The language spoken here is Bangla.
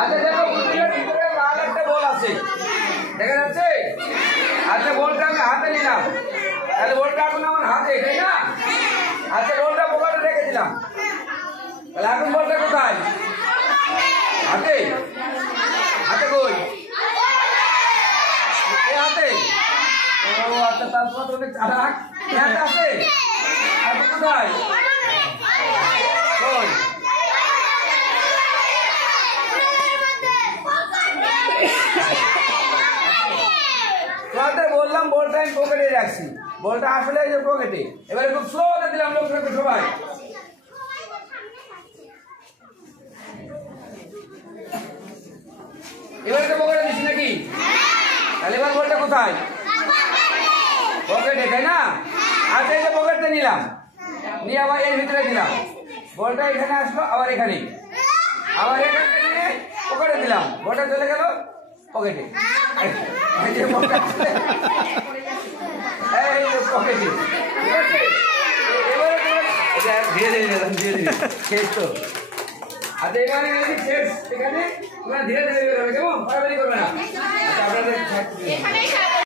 আচ্ছা দেখো বুদ্ধির ভিতরে লাল একটা বল আছে, দেখা যাচ্ছে? আচ্ছা বলটা আমি হাতে নিলাম, তাহলে বলটা এখন আমার হাতে, তাই না? আচ্ছা বলটা পকেটে রেখে দিলাম, তাহলে এখন বলটা কোথায়? হাতে। হাতে কই? হাতে। ও আচ্ছা, তারপর অনেক চালাক। হাতে আছে? হাতে কোথায়? কই? তোমাদের বললাম বলটা আমি পকেটে রাখছি, বলটা আসলে এই যে পকেটে। এবারে খুব স্লোতে দিলাম লোকটাকে সবাই। এবারে তো পকেটে দিচ্ছি নাকি? তাহলে এবার বলটা কোথায়? পকেটে, তাই না? আচ্ছা এই যে পকেটে নিলাম, নিয়ে আবার এর ভিতরে দিলাম, বলটা এখানে আসলো, আবার এখানে, আবার এখানে নিয়ে পকেটে দিলাম, বলটা চলে গেল পকেটে। এই যে পকেটে, এই যে পকেটে, ঠিক আছে? এবারে ধীরে ধীরে দিলাম, ধীরে ধীরে শেষ তো। আচ্ছা এবারে শেষ, এখানে তোমরা ধীরে ধীরে বেরোবে, কেমন? পারাপারি করবে না। আচ্ছা আপনাদের